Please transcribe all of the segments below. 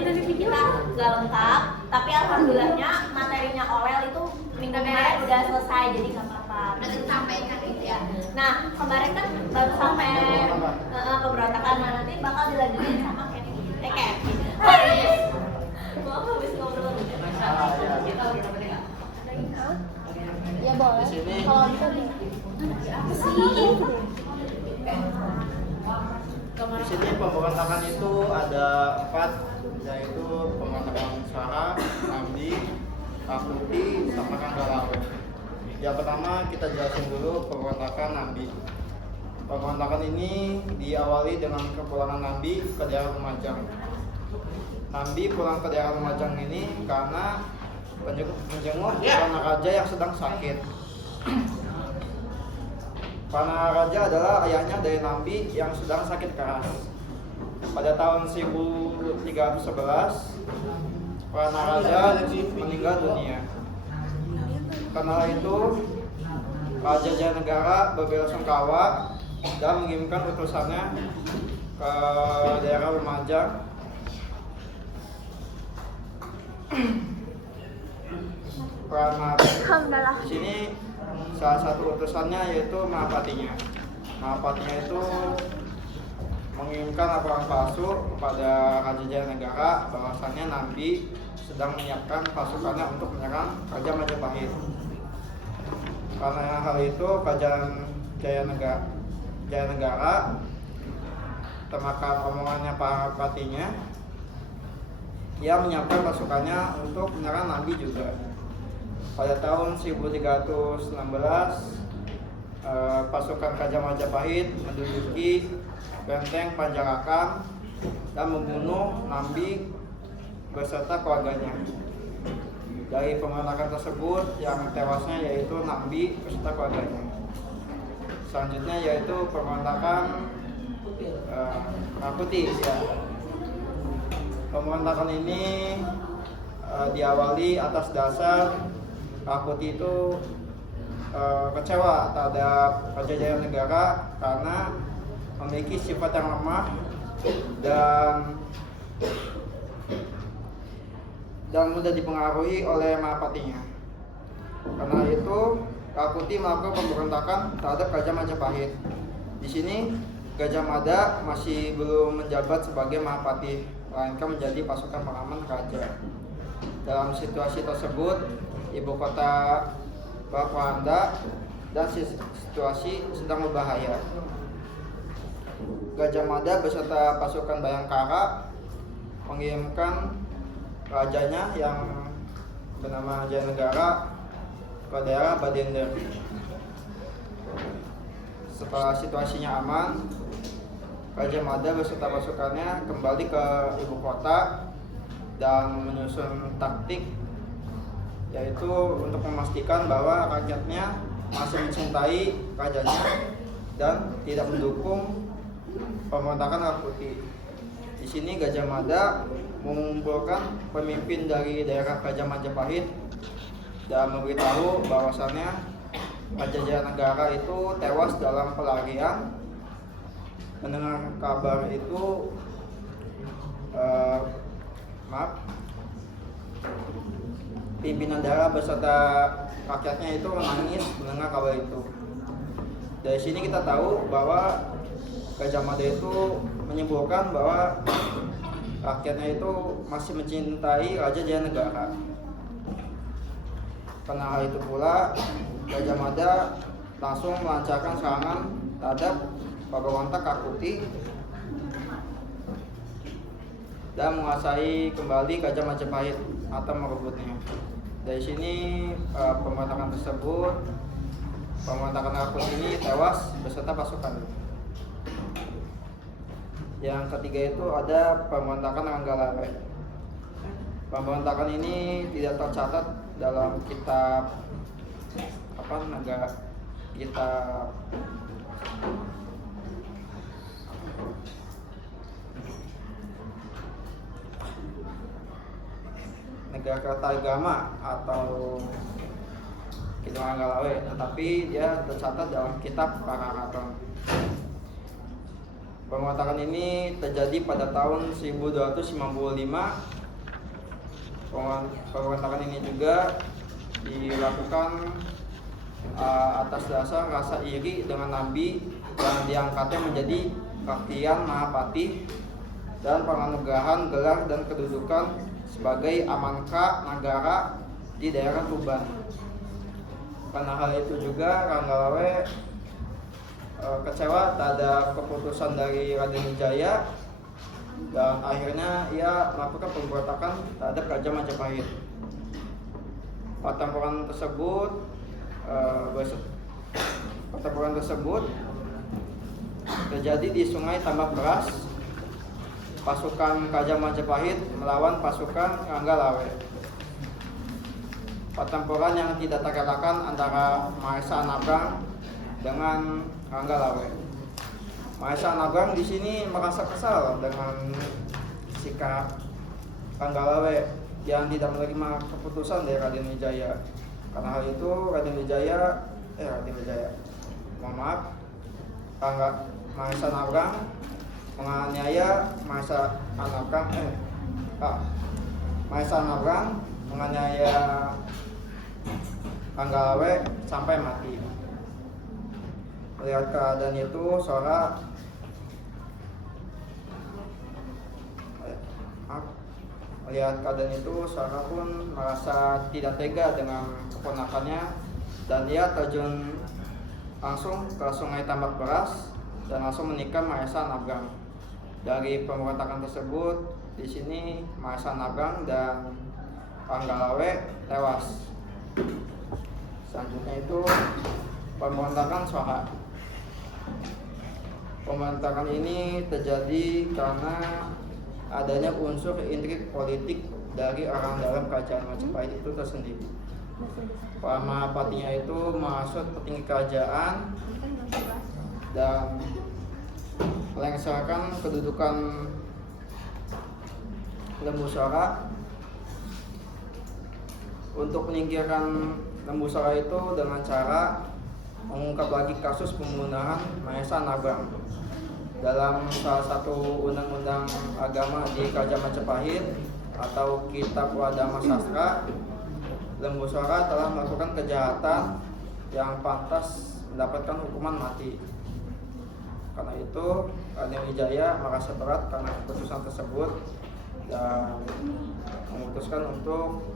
kita nggak lengkap, tapi alhamdulillahnya materinya Olel itu minggu kemarin udah selesai, jadi nggak apa-apa. Udah disampaikan gitu ya. Nah kemarin kan baru sampai pemberontakan, nanti bakal dilanjutin sama Kevin. Gua habis ngobrol. Ya boleh. Di sini Kalau bisa Di sini pemberontakan itu ada 4, yaitu pemberontakan usaha, Nambi, Kakuti, sama Kanggalawe. Yang pertama kita jelasin dulu pemberontakan Nambi. Pemberontakan ini diawali dengan kepulangan Nambi ke daerah Lumajang. Nambi pulang ke daerah Lumajang ini karena menjenguk Pana Raja yang sedang sakit. Pana Raja adalah ayahnya dari Nambi yang sedang sakit keras. Pada tahun 1311, Pana Raja meninggal dunia. Karena itu, Raja Jayanegara berbelasungkawa dan mengirimkan utusannya ke daerah Lumajang. alhamdulillah. Di sini salah satu utusannya yaitu Mahapatinya. Mahapatinya itu mengirimkan laporan palsu kepada Raja Jayanegara bahwasannya Nambi sedang menyiapkan pasukannya untuk menyerang Raja Majapahit. Karena hal itu Kerajaan Jayanegara termakan omongannya Mahapatinya, ia menyiapkan pasukannya untuk menyerang Nambi juga. Pada tahun 1316, pasukan Raja Majapahit menduduki benteng Panjarakan dan membunuh Nambi beserta keluarganya. Dari pemberontakan tersebut, yang tewasnya yaitu Nambi beserta keluarganya. Selanjutnya yaitu pemberontakan Kakuti. Ya. Pemberontakan ini diawali atas dasar Kakuti itu kecewa terhadap Raja Jayanegara karena memiliki sifat yang lemah dan mudah dipengaruhi oleh Mahapatinya. Karena itu Kakuti melakukan pemberontakan terhadap Raja Majapahit. Di sini Gajah Mada masih belum menjabat sebagai Mahapati, melainkan menjadi pasukan pengaman raja. Dalam situasi tersebut, ibu kota Bakwanda dan situasi sedang berbahaya. Gajah Mada beserta pasukan Bayangkara mengirimkan rajanya yang bernama Jayanegara ke daerah Badender. Setelah situasinya aman, Raja Mada beserta pasukannya kembali ke ibu kota dan menyusun taktik, yaitu untuk memastikan bahwa rakyatnya masih mencintai rajanya dan tidak mendukung pemberontakan Kakuti. Di sini Gajah Mada mengumpulkan pemimpin dari daerah Raja Majapahit dan memberitahu bahwasannya Raja Jayanegara itu tewas dalam pelarian. Mendengar kabar itu, pimpinan daerah beserta rakyatnya itu menangis mendengar kabar itu. Dari sini kita tahu bahwa Gajah Mada itu menyimpulkan bahwa rakyatnya itu masih mencintai Raja Jayanegara. Karena hal itu pula, Gajah Mada langsung melancarkan serangan terhadap pemberontak Kakuti dan menguasai kembali Raja Majapahit atau merebutnya. Dari sini pemberontakan tersebut, pemberontakan Kakuti ini tewas beserta pasukan. Yang ketiga itu ada pemberontakan Ranggalawe. Pemberontakan ini tidak tercatat dalam kitab Negara Kertagama atau Kidung Ranggalawe, tetapi dia tercatat dalam kitab Pararaton. Pemberontakan ini terjadi pada tahun 1255. Pemberontakan ini juga dilakukan atas dasar rasa iri dengan Nabi yang diangkatnya menjadi Kaktian Mahapati dan penganugerahan gelar dan kedudukan sebagai Amanka Negara di daerah Tuban. Karena hal itu juga Ranggalawe kecewa terhadap keputusan dari Raden Wijaya dan akhirnya ia melakukan pemberontakan terhadap Raja Majapahit. Pertempuran tersebut terjadi di Sungai Tambak Beras. Pasukan Raja Majapahit melawan pasukan Ranggalawe. Pertempuran yang tidak terkalahkan antara Mahesa Nabrang dengan Ranggalawe. Mahesa Nabrang di sini merasa kesal dengan sikap Ranggalawe yang tidak menerima keputusan dari Raden Wijaya. Karena hal itu Mahesa Nabrang menganiaya Ranggalawe sampai mati. Melihat keadaan itu, Sora pun merasa tidak tega dengan keponakannya dan ia terjun langsung ke Sungai Tambak Beras dan langsung menikam Mahesa Nabrang. Dari pemberontakan tersebut, di sini Mahesa Nabrang dan Ranggalawe tewas. Selanjutnya itu pemberontakan Swaha. Pemberontakan ini terjadi karena adanya unsur intrik politik dari orang dalam kerajaan Majapahit itu tersendiri. Para Mahapatinya itu menghasut petinggi kerajaan dan melengsarkan kedudukan Lembu Sora. Untuk menyingkirkan Lembu Sora itu dengan cara mengungkap lagi kasus pembunuhan Mahesa Nabrang. Dalam salah satu undang-undang agama di Kerajaan Majapahit atau Kitab Wadama Sastra, Lembu Sora telah melakukan kejahatan yang pantas mendapatkan hukuman mati. Karena itu Raden Wijaya merasa berat karena keputusan tersebut dan memutuskan untuk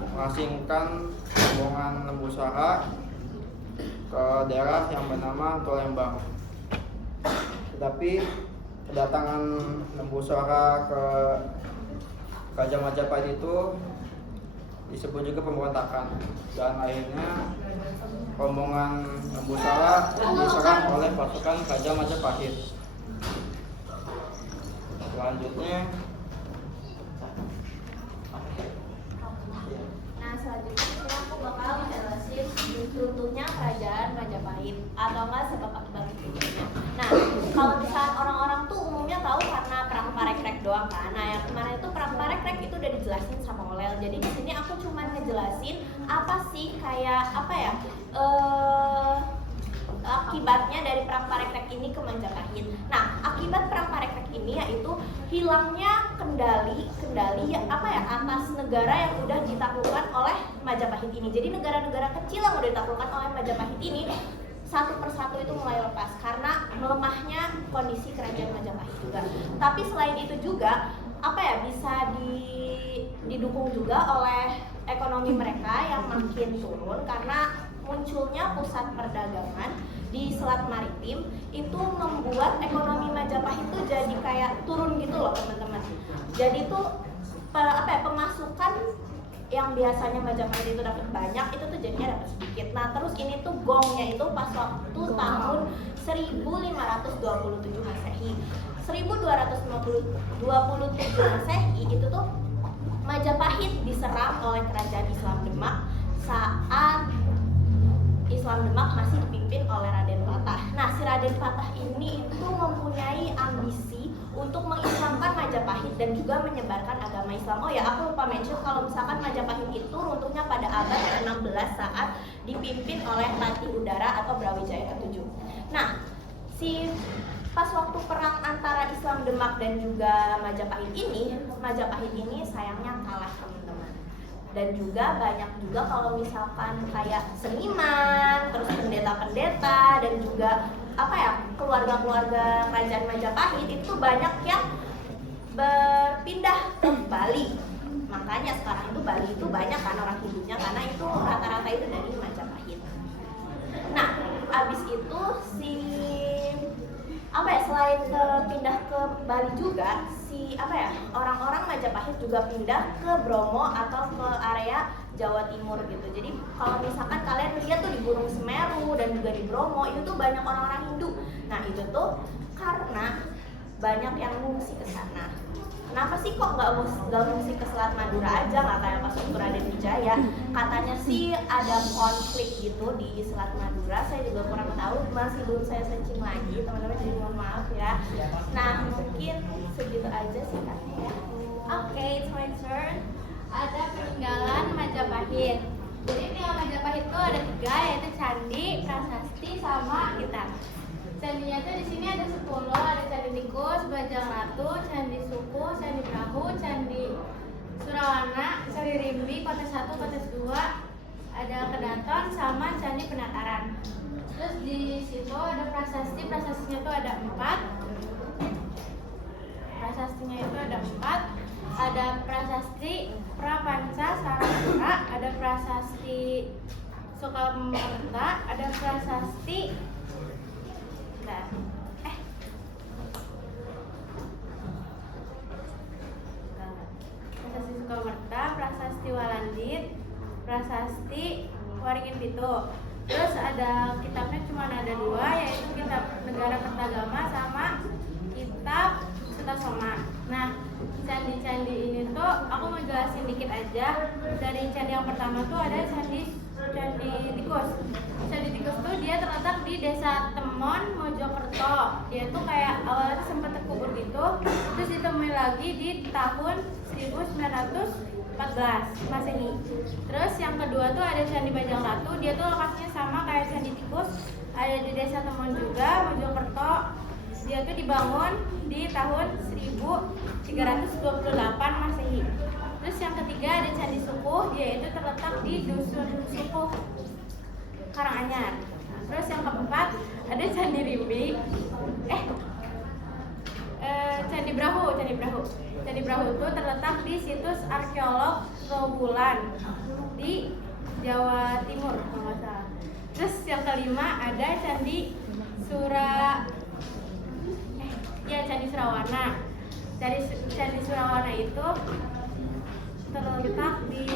mengasingkan rombongan Lembu Sora ke daerah yang bernama Tolembang. Tetapi kedatangan Lembu Sora ke Kerajaan Majapahit itu disebut juga pemberontakan dan akhirnya rombongan Lembu Sora diserang oleh pasukan Kerajaan Majapahit. Selanjutnya aku bakal jelasin runtuhnya kerajaan Majapahit atau enggak sebab akibat itu. Nah, kalau misalnya orang-orang tuh umumnya tahu karena perang Parekrek doang kan. Nah, yang kemarin itu perang Parekrek itu udah dijelasin sama Olel. Jadi di sini aku cuma ngejelasin apa sih akibatnya dari perang Parekrek ini ke Majapahit. Nah, akibat perang Parekrek ini yaitu hilangnya kendali atas negara yang udah ditaklukkan oleh Majapahit ini. Jadi negara-negara kecil yang udah ditaklukkan oleh Majapahit ini satu persatu itu mulai lepas karena melemahnya kondisi kerajaan Majapahit juga. Tapi selain itu juga bisa didukung juga oleh ekonomi mereka yang makin turun karena munculnya pusat perdagangan di Selat Maritim itu membuat ekonomi Majapahit itu jadi kayak turun gitu loh teman-teman. Jadi itu pemasukan yang biasanya Majapahit itu dapat banyak itu tuh jadinya dapat sedikit. Nah terus ini tuh gongnya itu pas waktu tahun 1527 Masehi. 1227 Masehi itu tuh Majapahit diserang oleh kerajaan Islam Demak saat Islam Demak masih dipimpin oleh Raden Patah. Nah, si Raden Patah ini itu mempunyai ambisi untuk mengislamkan Majapahit dan juga menyebarkan agama Islam. Oh ya, aku lupa mention kalau misalkan Majapahit itu runtuhnya pada abad ke-16 saat dipimpin oleh Patih Udara atau Brawijaya ke-7. Nah, si pas waktu perang antara Islam Demak dan juga Majapahit ini sayangnya kalah teman-teman. Dan juga banyak juga kalau misalkan kayak seniman, terus pendeta-pendeta dan juga keluarga-keluarga kerajaan Majapahit itu banyak yang berpindah ke Bali. Makanya sekarang itu Bali itu banyak kan orang hidupnya karena itu rata-rata itu dari Majapahit. Nah, abis itu selain pindah ke Bali juga orang-orang Majapahit juga pindah ke Bromo atau ke area Jawa Timur gitu. Jadi kalau misalkan kalian lihat tuh di Gunung Semeru dan juga di Bromo itu tuh banyak orang-orang Hindu. Nah itu tuh karena banyak yang ngungsi ke sana. Kenapa sih kok nggak ngungsi ke Selat Madura aja, nggak kayak pas waktu Raden Wijaya? Katanya sih ada konflik gitu di Selat Madura. Saya juga kurang tahu, masih belum saya searching lagi teman-teman, jadi mohon maaf ya. Nah mungkin segitu aja sih katanya ya. Oke, it's my turn. Ada peninggalan Majapahit. Jadi peninggalan Majapahit itu ada 3, yaitu candi, prasasti, sama kitab. Candinya tuh di sini ada 10, ada Candi Tikus, Bajang Ratu, Candi Suku, Candi Brahu, Candi Surawana, Candi Rimbi, Kotes 1, Kotes 2, ada Kedaton, sama Candi Penataran. Terus di situ ada prasasti, prasastinya tuh ada 4. Prasastinya itu ada 4. Ada prasasti Prapanca Sarapura, ada prasasti Sukamerta, ada prasasti prasasti Sukamerta, prasasti Walandit, prasasti Waringin Pitu. Terus ada kitabnya cuma ada 2, yaitu kitab Negara Kertagama sama kitab Sutasoma. Nah, candi-candi ini tuh aku mau jelasin dikit aja. Dari candi yang pertama tuh ada Candi Tikus. Candi Tikus tuh dia terletak di Desa Temon, Mojokerto. Dia tuh kayak awalnya sempat terkubur gitu, terus ditemui lagi di tahun 1914 Masehi. Terus yang kedua tuh ada Candi Bajang Ratu. Dia tuh lokasinya sama kayak Candi Tikus, ada di Desa Temon juga, Mojokerto. Dia tuh dibangun di tahun 1328 Masehi. Terus yang ketiga ada Candi Sukuh, dia itu terletak di Dusun Sukuh, Karanganyar. Terus yang keempat ada Candi Rimbi, Candi Brahu. Candi Brahu itu terletak di situs arkeolog Robulan di Jawa Timur kalau nggak salah. Terus yang kelima ada Candi Surawana. Candi Surawana itu terletak di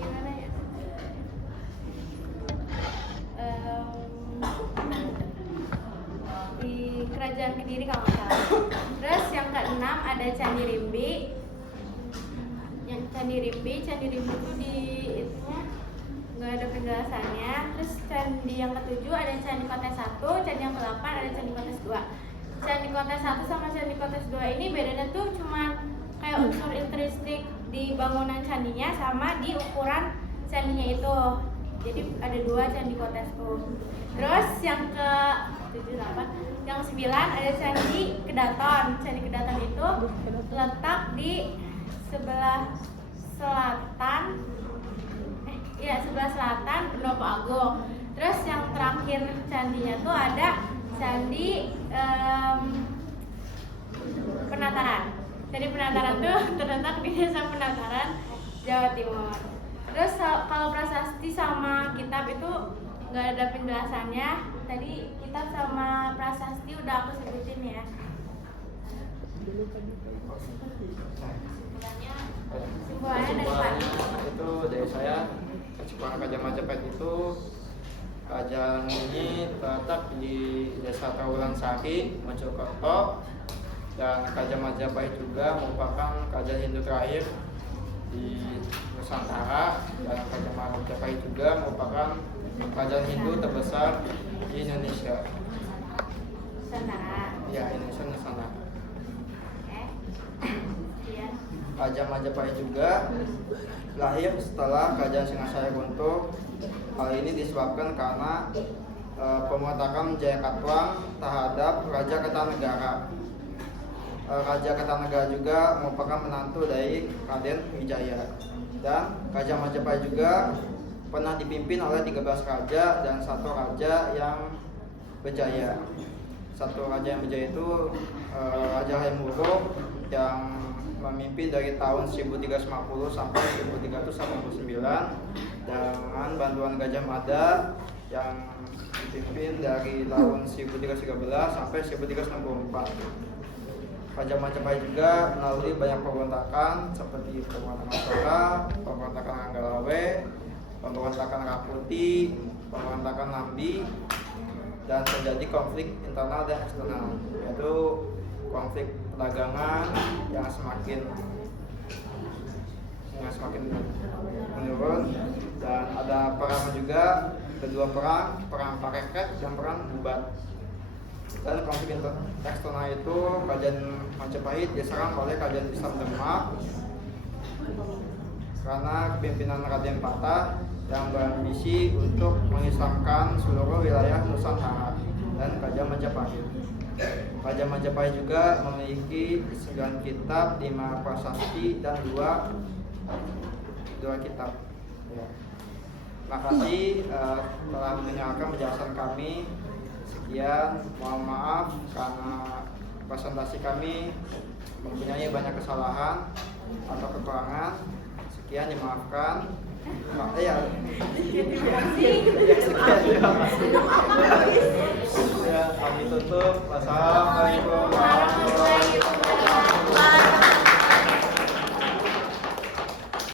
mana ya? Di Kerajaan Kediri kalau nggak salah. Terus yang keenam ada Candi Rimbi. Candi Rimbi itu di itunya nggak ada penjelasannya. Terus candi yang ketujuh ada Candi Kotes 1, candi yang ke-8 ada Candi Kotes 2. Candi Kotes 1 sama Candi Kotes 2 ini bedanya tuh cuma kayak unsur intristik di bangunan candinya sama di ukuran candinya itu. Jadi ada 2 Candi Kotes tuh. Terus yang ke-7 apa? Yang 9 ada Candi Kedaton. Candi Kedaton itu letak di sebelah selatan Pendopo Agung. Terus yang terakhir candinya tuh ada Candi Penataran. Candi Penataran tuh terletak di Desa Penataran, Jawa Timur. Terus kalau prasasti sama kitab itu nggak ada penjelasannya. Tadi kitab sama prasasti udah aku sebutin ya. Kesimpulannya dari Pak. Itu dari saya. Kesimpulan Kerajaan Majapahit itu, kerajaan ini terletak di Desa Trawulan Sari, Mojokerto, dan Kerajaan Majapahit juga merupakan kerajaan Hindu terakhir di Nusantara, dan Kerajaan Majapahit juga merupakan kerajaan Hindu terbesar di Indonesia. Nusantara. Ya, Indonesia Nusantara. Iya. Kerajaan Majapahit juga lahir setelah Kerajaan Singasari runtuh. Hal ini disebabkan karena pemberontakan Jayakatwang terhadap Raja Kertanegara. Raja Kertanegara juga merupakan menantu dari Raden Wijaya. Dan Kerajaan Majapahit juga pernah dipimpin oleh 13 raja dan satu raja yang berjaya. Satu raja yang berjaya itu Raja Hayam-Wuruk yang memimpin dari tahun 1350 sampai 1389 dengan bantuan Gajah Mada yang dipimpin dari tahun 1313 sampai 1364. Kerajaan Majapahit juga melalui banyak pemberontakan seperti pemberontakan Sora, pemberontakan Ranggalawe, pemberontakan Raputi, pemberontakan Nambi, dan terjadi konflik internal dan eksternal, yaitu konflik perdagangan yang semakin menurun, dan ada perang juga, kedua perang Parekrek dan perang Bubat. Dan konflik eksternal itu Kerajaan Majapahit diserang oleh Kerajaan Islam Demak karena kepemimpinan Raden Patah yang berambisi untuk mengislamkan seluruh wilayah Nusantara dan Kerajaan Majapahit. Kerajaan Majapahit juga memiliki 9 kitab, 5 prasasti dan 2 kitab. Ya. Terima kasih telah mendengarkan penjelasan kami. Sekian, mohon maaf karena presentasi kami mempunyai banyak kesalahan atau kekurangan. Sekian, dimaafkan. Kami tutup. Wassalamualaikum.